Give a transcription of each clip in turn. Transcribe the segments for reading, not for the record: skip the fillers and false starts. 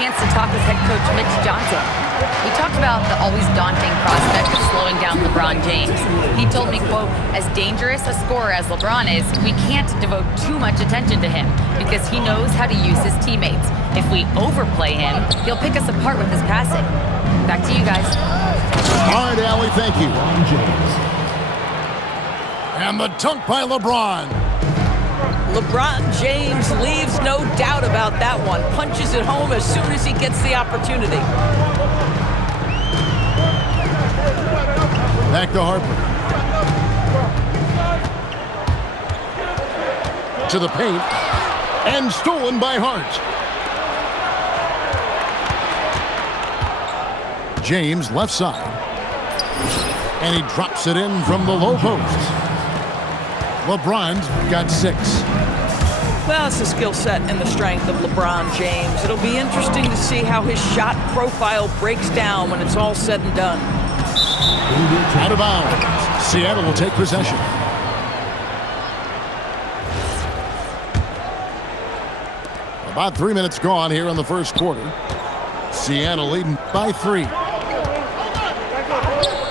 chance to talk with head coach Mitch Johnson. We talked about the always daunting prospect of slowing down LeBron James. He told me, quote, as dangerous a scorer as LeBron is, we can't devote too much attention to him because he knows how to use his teammates. If we overplay him, he'll pick us apart with his passing. Back to you guys. All right, Allie, thank you. And the dunk by LeBron. LeBron James leaves no doubt about that one. Punches it home as soon as he gets the opportunity. Back to Harper. To the paint. And stolen by Hart. James left side. And he drops it in from the low post. LeBron's got 6. Well, it's the skill set and the strength of LeBron James. It'll be interesting to see how his shot profile breaks down when it's all said and done. Out of bounds. Seattle will take possession. About 3 minutes gone here in the first quarter. Seattle leading by 3.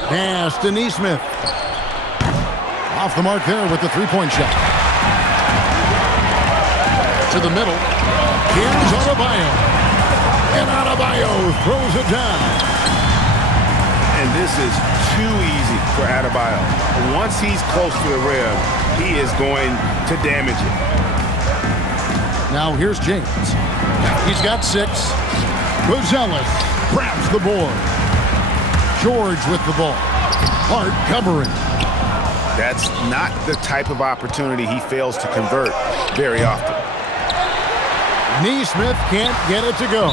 Pass to Neesmith. Off the mark there with the three-point shot. To the middle. Here's Adebayo. And Adebayo throws it down. And this is too easy for Adebayo. Once he's close to the rim, he is going to damage it. Now here's James. He's got 6. Buzelis grabs the board. George with the ball. Hart covering. That's not the type of opportunity he fails to convert very often. Neesmith can't get it to go.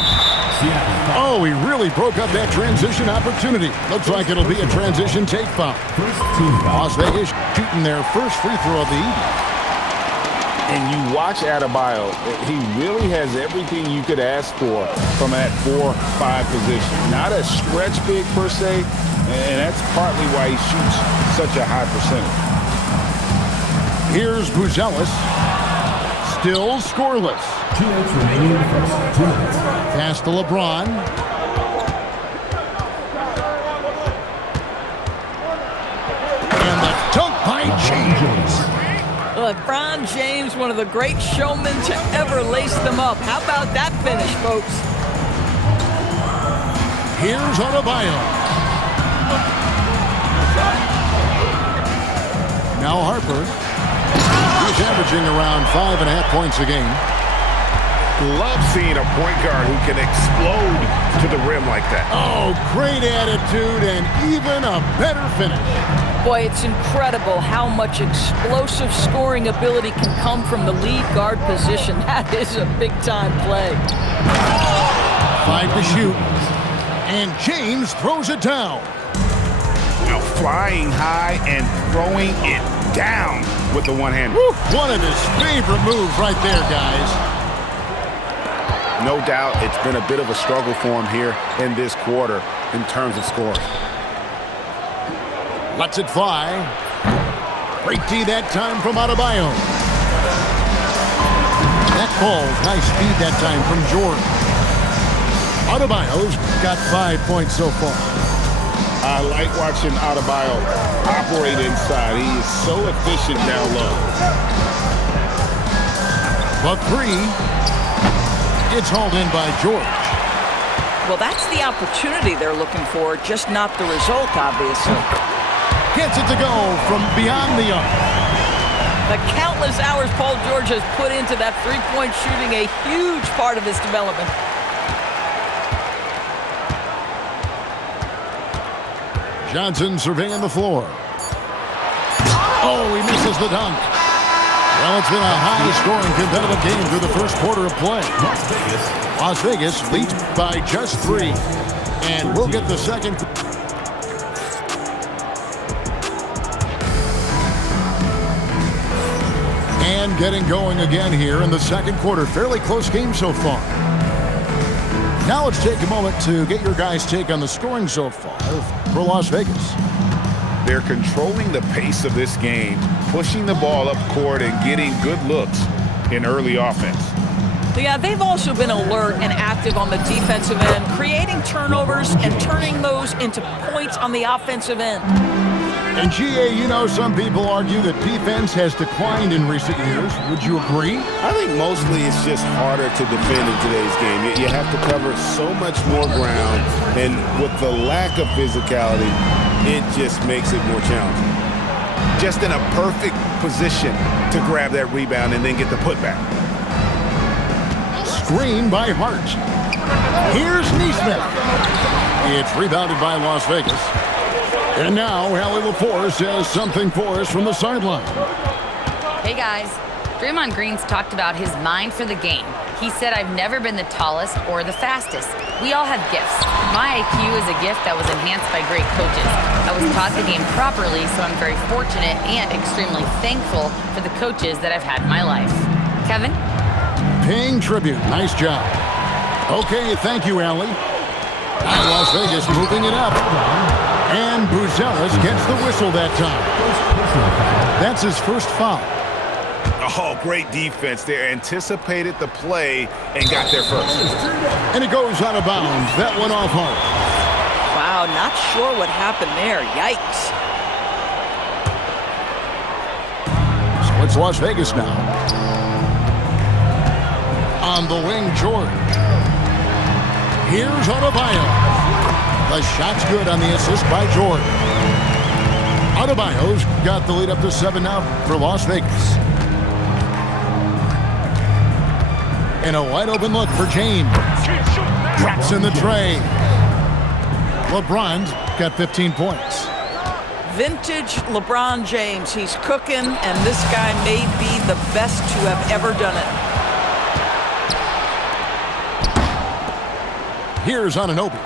Oh, he really broke up that transition opportunity. Looks like it'll be a transition take foul. Las Vegas shooting their first free throw of the evening. And you watch Adebayo, he really has everything you could ask for from that 4-5 position. Not a stretch big per se, and that's partly why he shoots such a high percentage. Here's Buzelis. Still scoreless. 2 minutes remaining in the first. 2 minutes. Pass to LeBron. And the dunk by James. LeBron James, one of the great showmen to ever lace them up. How about that finish, folks? Here's Adebayo. Now Harper. He's averaging around 5.5 points a game. Love seeing a point guard who can explode to the rim like that. Oh, great attitude and even a better finish. Boy, it's incredible how much explosive scoring ability can come from the lead guard position. That is a big-time play. 5 to shoot. And James throws it down. Now flying high and throwing it down with the one-hander. One of his favorite moves right there, guys. No doubt it's been a bit of a struggle for him here in this quarter in terms of scoring. Lets it fly. Great D that time from Adebayo. That ball, nice speed that time from George. Adebayo's got 5 points so far. I like watching Adebayo operate inside. He is so efficient down low. But 3, it's hauled in by George. Well, that's the opportunity they're looking for, just not the result, obviously. Gets it to go from beyond the arc. The countless hours Paul George has put into that three-point shooting, a huge part of his development. Johnson surveying the floor. Oh, he misses the dunk. Well, it's been a high-scoring competitive game through the first quarter of play. Las Vegas leads by just 3. And we'll get the second. And getting going again here in the second quarter. Fairly close game so far. Now let's take a moment to get your guys' take on the scoring so far for Las Vegas. They're controlling the pace of this game, pushing the ball up court and getting good looks in early offense. Yeah, they've also been alert and active on the defensive end, creating turnovers and turning those into points on the offensive end. And GA, you know, some people argue that defense has declined in recent years. Would you agree? I think mostly it's just harder to defend in today's game. You have to cover so much more ground, and with the lack of physicality, it just makes it more challenging. Just in a perfect position to grab that rebound and then get the putback. Screen by Hart. Here's Neesmith. It's rebounded by Las Vegas. And now Allie LaForce has something for us from the sideline. Hey guys, Draymond Green's talked about his mind for the game. He said, I've never been the tallest or the fastest. We all have gifts. My IQ is a gift that was enhanced by great coaches. I was taught the game properly, so I'm very fortunate and extremely thankful for the coaches that I've had in my life. Kevin? Paying tribute. Nice job. Okay, thank you, Allie. Now Las Vegas moving it up. And Buzelis gets the whistle that time. That's his first foul. Oh, great defense there. Anticipated the play and got there first. And it goes out of bounds. That went off hard. Wow, not sure what happened there. Yikes. So it's Las Vegas now. On the wing, George. Here's Adebayo. The shot's good on the assist by George. Adebayo's got the lead up to 7 now for Las Vegas. And a wide open look for James. Drops in the tray. LeBron's got 15 points. Vintage LeBron James. He's cooking, and this guy may be the best to have ever done it. Here's Anunoby.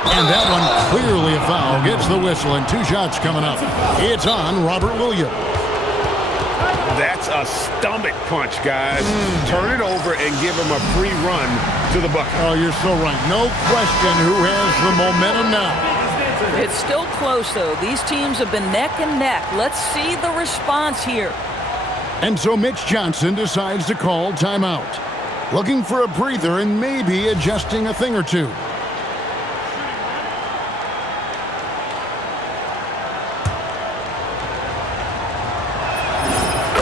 And that one clearly a foul. Gets the whistle, and 2 shots coming up. It's on Robert Williams. That's a stomach punch, guys. Turn it over and give him a free run to the bucket. Oh, you're so right. No question who has the momentum now. It's still close, though. These teams have been neck and neck. Let's see the response here. And so Mitch Johnson decides to call timeout. Looking for a breather and maybe adjusting a thing or two.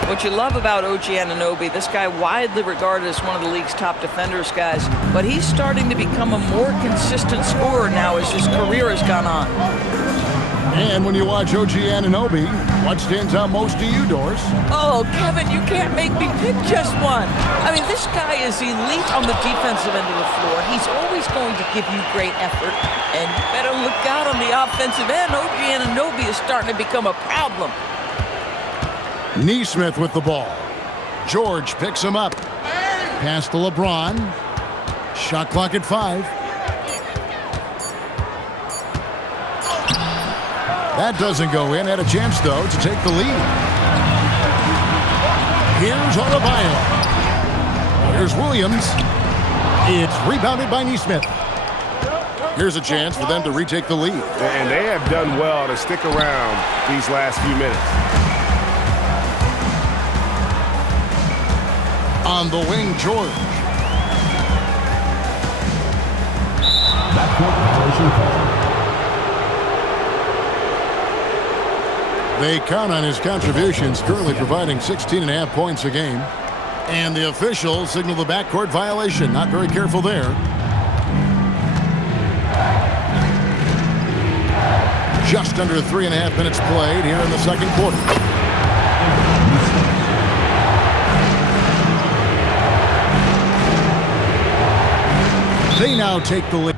What you love about OG Anunoby, this guy widely regarded as one of the league's top defenders, guys, but he's starting to become a more consistent scorer now as his career has gone on. And when you watch OG Anunoby, what stands out most to you, Doris? Oh, Kevin, you can't make me pick just one. I mean, this guy is elite on the defensive end of the floor. He's always going to give you great effort, and you better look out on the offensive end. OG Anunoby is starting to become a problem. Neesmith with the ball. George picks him up. Pass to LeBron. Shot clock at 5. That doesn't go in. Had a chance, though, to take the lead. Here's Adebayo. Here's Williams. It's rebounded by Neesmith. Here's a chance for them to retake the lead. And they have done well to stick around these last few minutes. On the wing, George. They count on his contributions, currently providing 16.5 points a game. And the officials signal the backcourt violation. Not very careful there. Just under 3.5 minutes played here in the second quarter. They now take the lead.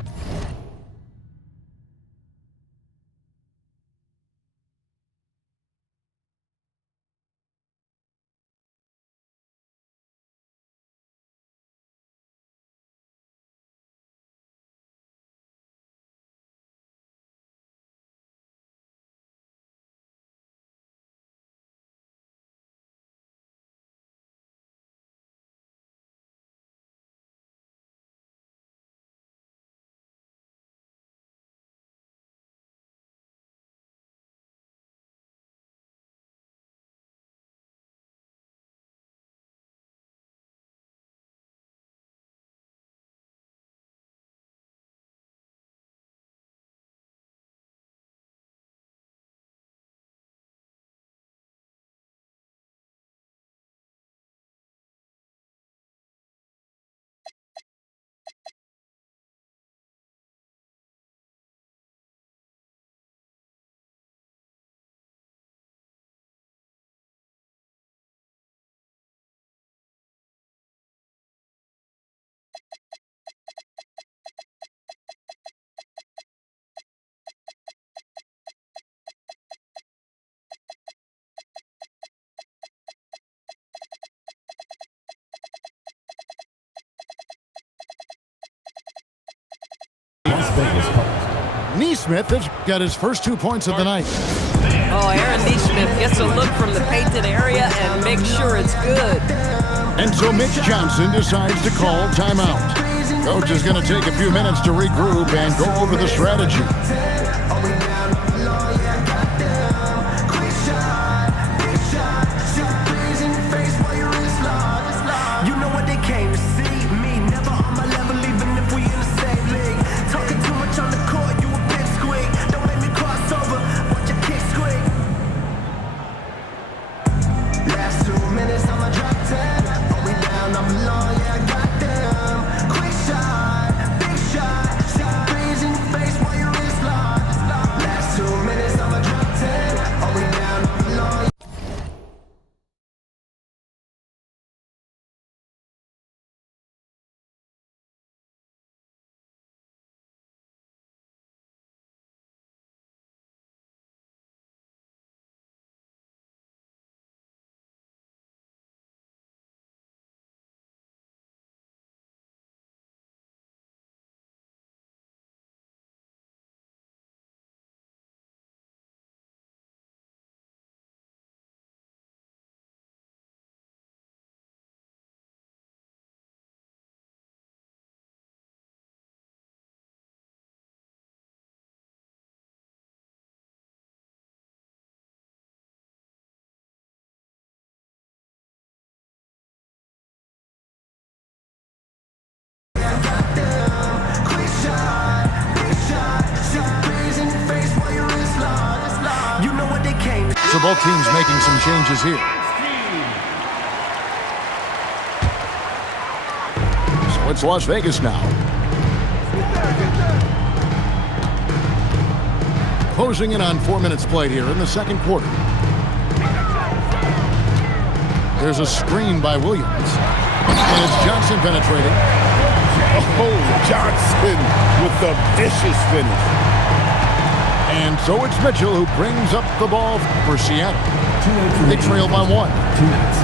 Las Vegas Cardinals. Neesmith has got his first 2 points of the night. Oh, Aaron Neesmith gets a look from the painted area and makes sure it's good. And so Mitch Johnson decides to call timeout. Coach is going to take a few minutes to regroup and go over the strategy. You know what they came to see? Me, never on my level, even if we in the same league. Talking too much on the court, you a big squeak. Don't make me cross over, watch your kick squeak. Last 2 minutes, I'ma drop 10. Are we down off the lawn? Yeah, I got them. Quick shot, big shot. Shot threes in your face while your wrist locked. Last 2 minutes, I'ma drop 10. Are we down off the lawn? You know what they came to So both teams making some changes here. So it's Las Vegas now. Closing in on 4 minutes played here in the second quarter. There's a screen by Williams. And it's Johnson penetrating. Oh, Johnson with the vicious finish. And so it's Mitchell who brings up the ball for Seattle. 2 minutes They trail by 1. 2 minutes.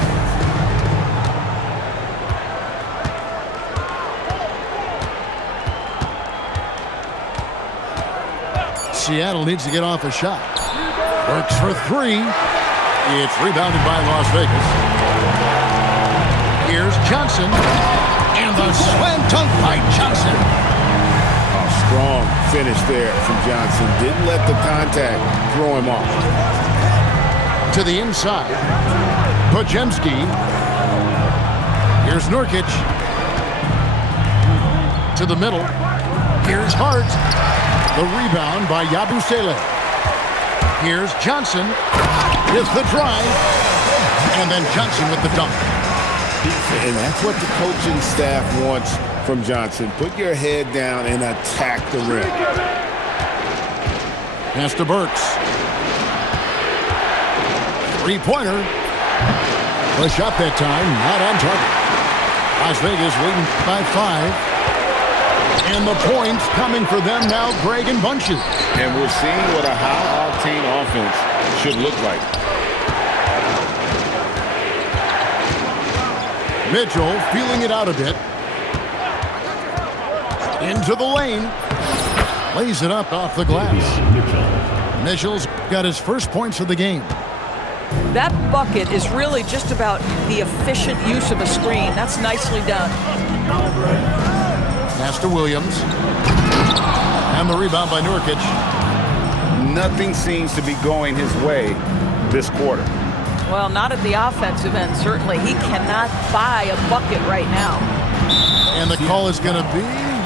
Seattle needs to get off a shot. Works for 3. It's rebounded by Las Vegas. Here's Johnson. And the slam dunk by Johnson. Strong finish there from Johnson. Didn't let the contact throw him off. To the inside. Podziemski. Here's Nurkic. To the middle. Here's Hart. The rebound by Yabusele. Here's Johnson. With the drive. And then Johnson with the dunk. And that's what the coaching staff wants from Johnson. Put your head down and attack the rim. Pass to Burks. Three-pointer. Push up that time, not on target. Las Vegas leading by 5. And the points coming for them now, Greg in bunches. And we're seeing what a high-octane offense should look like. Mitchell feeling it out a bit. Into the lane. Lays it up off the glass. Mitchell's got his first points of the game. That bucket is really just about the efficient use of a screen. That's nicely done. Pass to Williams. And the rebound by Nurkic. Nothing seems to be going his way this quarter. Well, not at the offensive end, certainly. He cannot buy a bucket right now. And the call is going to be,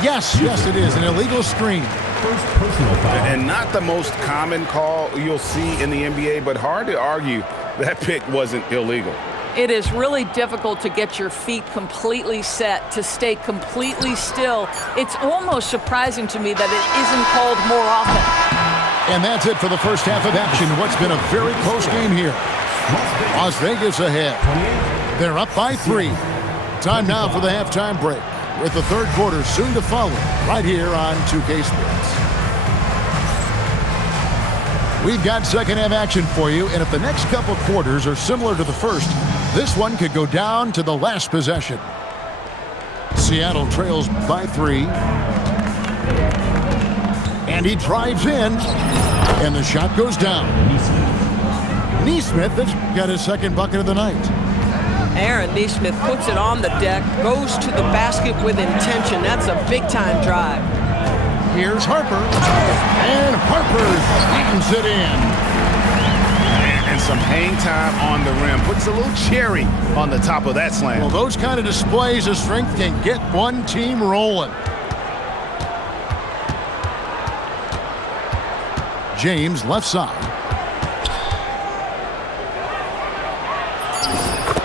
yes, it is, an illegal screen. First personal foul. And not the most common call you'll see in the NBA, but hard to argue that pick wasn't illegal. It is really difficult to get your feet completely set, to stay completely still. It's almost surprising to me that it isn't called more often. And that's it for the first half of action. What's been a very close game here. Las Vegas ahead. They're up by 3. Time now for the halftime break, with the third quarter soon to follow right here on 2K Sports. We've got second half action for you, and if the next couple quarters are similar to the first, this one could go down to the last possession. Seattle trails by 3. And he drives in. And the shot goes down. Neesmith has got his second bucket of the night. Aaron Neesmith puts it on the deck, goes to the basket with intention. That's a big-time drive. Here's Harper. And Harper slams it in. And some hang time on the rim. Puts a little cherry on the top of that slam. Well, those kind of displays of strength can get one team rolling. James, left side.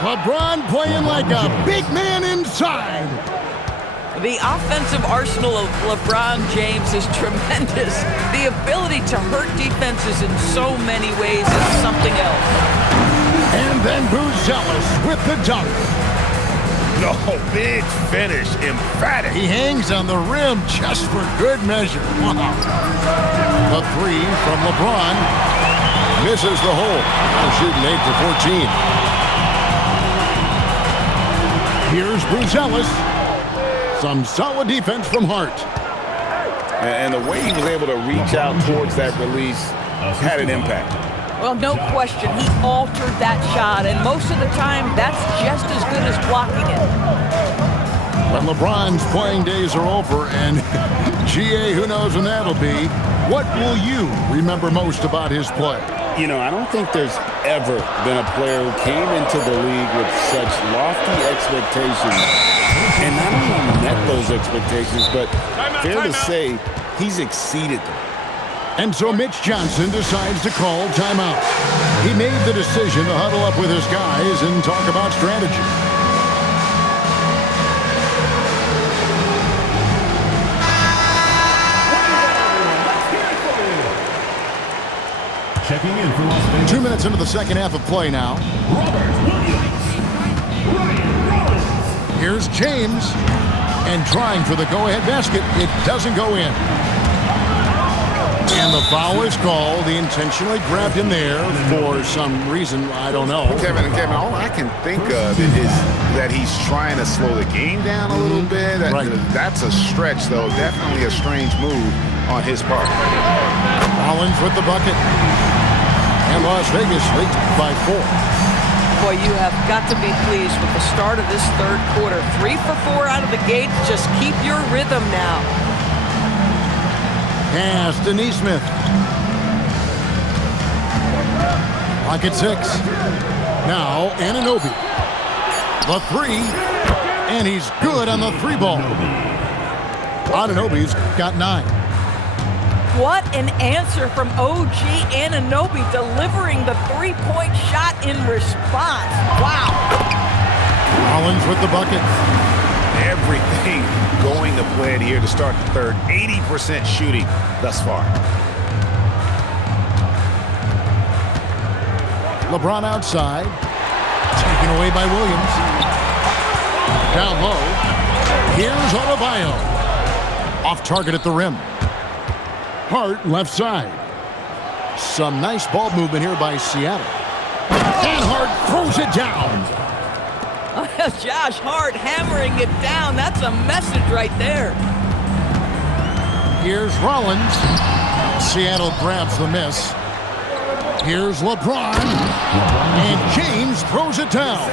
LeBron playing like a big man inside. The offensive arsenal of LeBron James is tremendous. The ability to hurt defenses in so many ways is something else. And then Buzelis with the dunk. No, big finish, emphatic. He hangs on the rim just for good measure. Wow. The three from LeBron misses the hole. Now shooting 8 for 14. Here's Buzelis. Some solid defense from Hart. And the way he was able to reach out towards that release had an impact. Well, no question, he altered that shot, and most of the time, that's just as good as blocking it. When LeBron's playing days are over, and GA, who knows when that'll be, what will you remember most about his play? You know, I don't think there's ever been a player who came into the league with such lofty expectations and not only met those expectations, but fair to say, he's exceeded them. And so Mitch Johnson decides to call timeout. He made the decision to huddle up with his guys and talk about strategy. Checking in for Las Vegas. 2 minutes into the second half of play now. Robert Williams. Ryan Rollins. Here's James. And trying for the go-ahead basket. It doesn't go in. And the foul is called. He intentionally grabbed him there for some reason. I don't know. Kevin, all I can think of is that he's trying to slow the game down a little bit. Right. That's a stretch, though. Definitely a strange move on his part. Rollins with the bucket. And Las Vegas leads by 4. Boy, you have got to be pleased with the start of this third quarter. 3 for 4 out of the gate. Just keep your rhythm now. Pass to Neesmith. Clock at 6. Now Anunoby. The 3. And he's good on the 3 ball. Anunoby's got 9. What an answer from OG Anunoby, delivering the three-point shot in response. Wow. Rollins with the bucket. Everything going to plan here to start the third. 80% shooting thus far. LeBron outside. Taken away by Williams. Down low. Here's Adebayo. Off target at the rim. Hart left side. Some nice ball movement here by Seattle. And Hart throws it down. Josh Hart hammering it down. That's a message right there. Here's Rollins. Seattle grabs the miss. Here's LeBron. And James throws it down.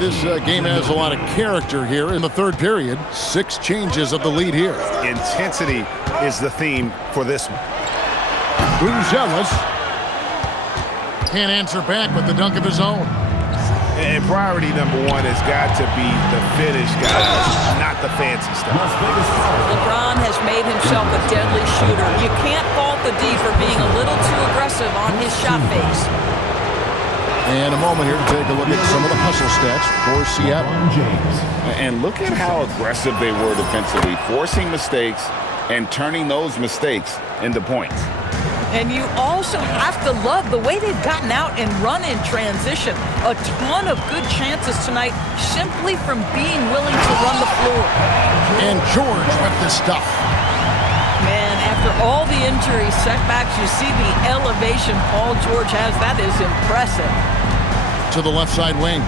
This game has a lot of character here in the third period. 6 changes of the lead here. Intensity is the theme for this one. Buzelis can't answer back with the dunk of his own. And priority number 1 has got to be the finish, guys, not the fancy stuff. LeBron has made himself a deadly shooter. You can't fault the D for being a little too aggressive on his shot fakes. And a moment here to take a look at some of the hustle stats for Seattle. And look at how aggressive they were defensively, forcing mistakes and turning those mistakes into points. And you also have to love the way they've gotten out and run in transition. A ton of good chances tonight simply from being willing to run the floor. And George with the stuff. Man, after all the injury setbacks, you see the elevation Paul George has. That is impressive. To the left side wing.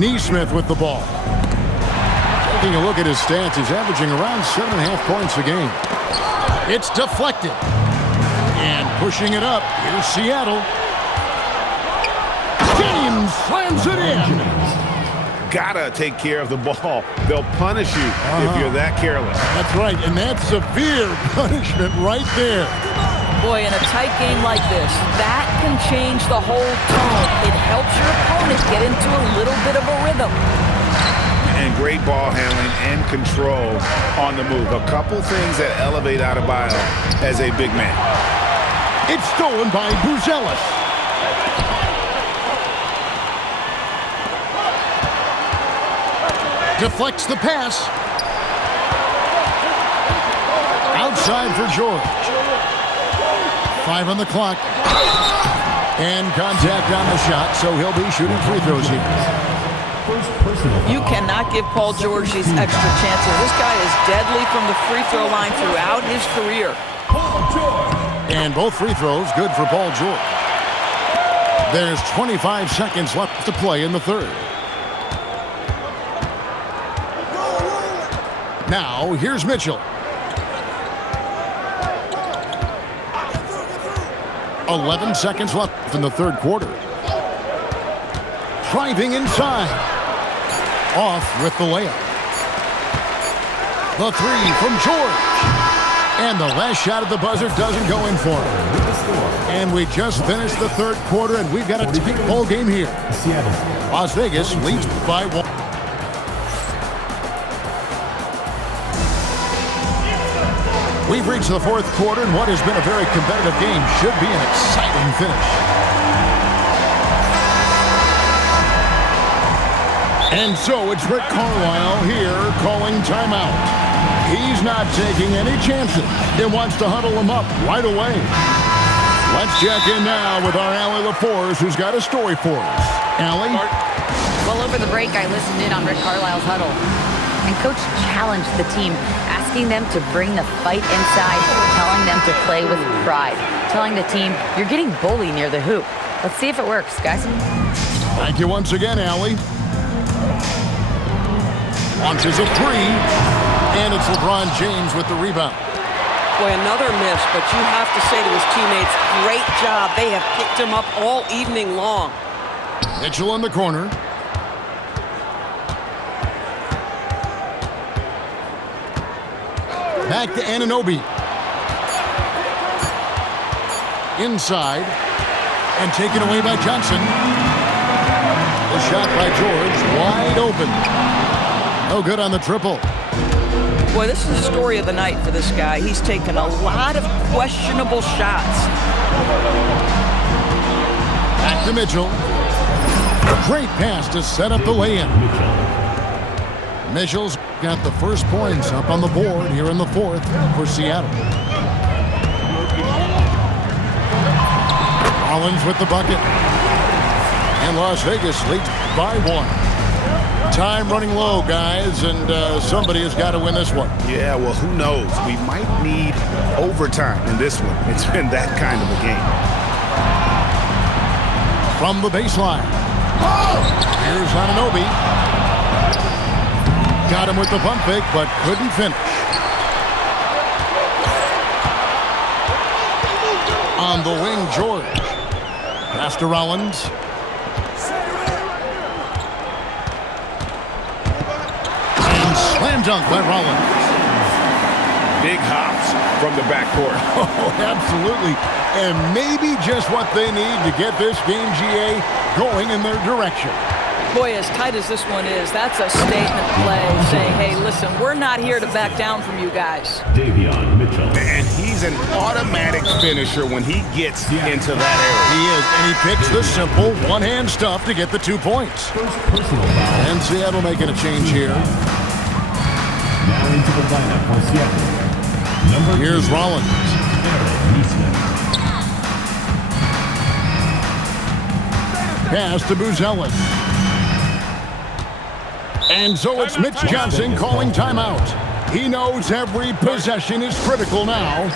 Neesmith with the ball. Taking a look at his stats, he's averaging around 7.5 points a game. It's deflected. And pushing it up, here's Seattle. James slams it in. Gotta take care of the ball. They'll punish you if you're that careless. That's right, and that's severe punishment right there. Boy, in a tight game like this, that can change the whole tone. It helps your opponent get into a little bit of a rhythm. And great ball handling and control on the move. A couple things that elevate Adebayo as a big man. It's stolen by Buzelis. Deflects the pass. Outside for George. 5 on the clock. And contact on the shot, so he'll be shooting free throws here. You cannot give Paul George these extra chances. This guy is deadly from the free throw line throughout his career. And both free throws good for Paul George. There's 25 seconds left to play in the third. Now, here's Mitchell. 11 seconds left in the third quarter. Driving inside. Off with the layup. The three from George. And the last shot at the buzzer doesn't go in for him. And we just finished the third quarter, and we've got a tight ball game here. Las Vegas leads by 1. We've reached the fourth quarter, and what has been a very competitive game should be an exciting finish. And so it's Rick Carlisle here calling timeout. He's not taking any chances. He wants to huddle them up right away. Let's check in now with our Allie LaForce, who's got a story for us. Allie? Well, over the break, I listened in on Rick Carlisle's huddle. And Coach challenged the team, asking them to bring the fight inside, telling them to play with pride, telling the team, you're getting bullied near the hoop. Let's see if it works, guys. Thank you once again, Allie. Launches a three, and it's LeBron James with the rebound. Boy, another miss, but you have to say to his teammates, great job. They have picked him up all evening long. Mitchell in the corner. Back to Anunoby. Inside. And taken away by Johnson. The shot by George. Wide open. No good on the triple. Boy, this is the story of the night for this guy. He's taken a lot of questionable shots. Back to Mitchell. Great pass to set up the lay-in. Mitchell's got the first points up on the board here in the fourth for Seattle. Rollins with the bucket. And Las Vegas leads by 1. Time running low, guys, and somebody has got to win this one. Yeah, well, who knows? We might need overtime in this one. It's been that kind of a game. From the baseline. Here's Anunoby. Got him with the pump fake, but couldn't finish. On the wing, George. Pass to Rollins. And slam dunk by Rollins. Big hops from the backcourt. Oh, absolutely. And maybe just what they need to get this game, GA, going in their direction. Boy, as tight as this one is, that's a statement play saying, hey, listen, we're not here to back down from you guys. Davion Mitchell. And he's an automatic finisher when he gets into that area. He is, and he picks the simple one-hand stuff to get the 2 points. First personal foul. And Seattle making a change here. Now into the lineup for Seattle. Here's Rollins. Pass to Buzelis. And so it's Mitch Johnson calling timeout. He knows every possession is critical now.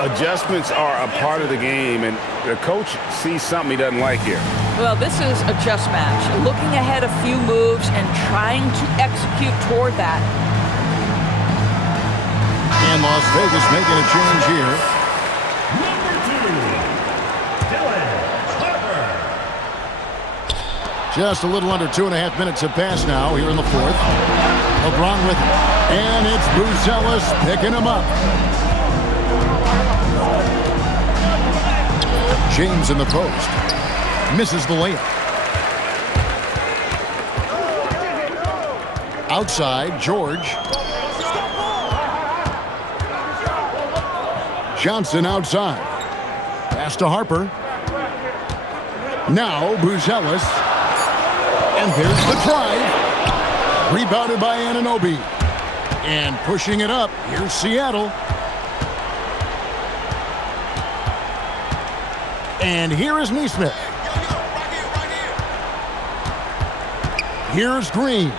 Adjustments are a part of the game, and the coach sees something he doesn't like here. Well, this is a chess match. Looking ahead a few moves and trying to execute toward that. And Las Vegas making a change here. Number 2, Dylan Harper. Just a little under 2.5 minutes have passed now here in the fourth. LeBron with it. And it's Buzelis picking him up. James in the post. Misses the layup. Outside, George. Johnson outside. Pass to Harper. Now Buzelis. And there's the drive. Rebounded by Anunoby. And pushing it up. Here's Seattle. And here is Nesmith. Here's Green.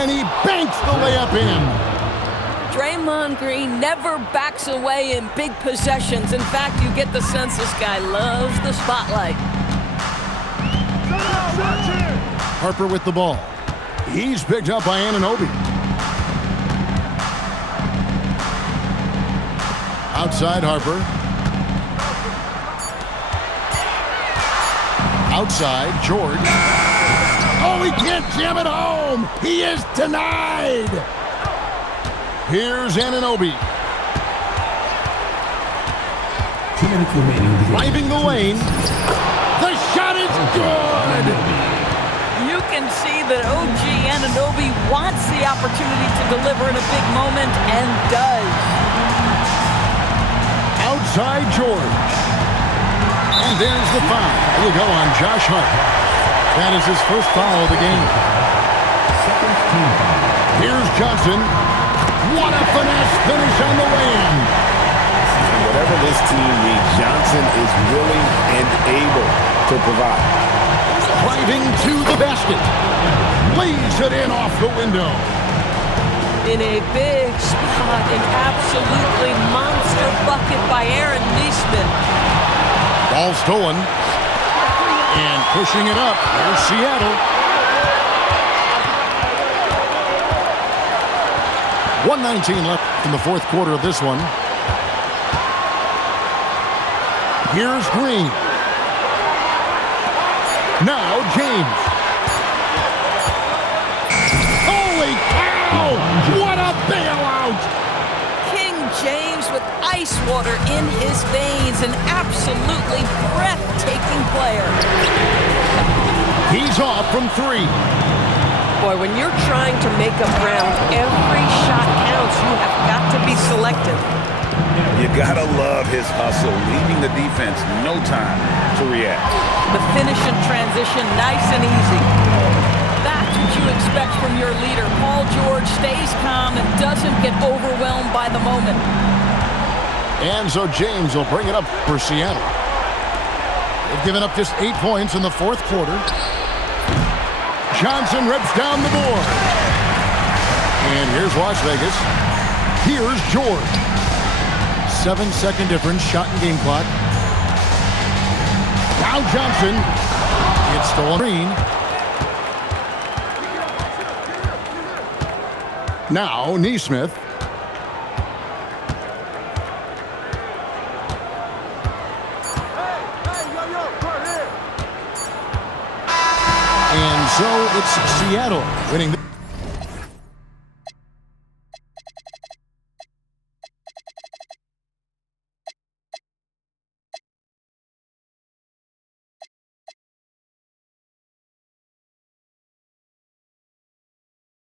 And he banks the layup in. Draymond Green never backs away in big possessions. In fact, you get the sense this guy loves the spotlight. Harper with the ball. He's picked up by Anunoby. Outside Harper. Outside George. Oh, he can't jam it home. He is denied. Here's Anunoby. 2 minutes remaining. Driving the lane. The shot is good. You can see that OG Anunoby wants the opportunity to deliver in a big moment and does. Outside George. And there's the foul. It'll go on Josh Hart. That is his first foul of the game. Here's Johnson. What a finesse finish on the lay-in. Whatever this team needs, Johnson is willing and able to provide. Driving to the basket. Lays it in off the window. In a big spot, an absolutely monster bucket by Aaron Nesmith. Ball stolen. And pushing it up. There's Seattle. 1:19 left in the fourth quarter of this one. Here's Green. Now James. Holy cow! What a bailout! King James with ice water in his veins, an absolutely breathtaking player. He's off from three. Boy, when you're trying to make a round, every shot counts. You have got to be selective. You gotta love his hustle, leaving the defense no time to react. The finish and transition, nice and easy. That's what you expect from your leader. Paul George stays calm and doesn't get overwhelmed by the moment. And so James will bring it up for Seattle. They've given up just 8 points in the fourth quarter. Johnson rips down the board. And here's Las Vegas. Here's George. 7-second difference, shot and game clock. Now Johnson. It's stolen. Green. Now Nesmith. And so it's Seattle winning.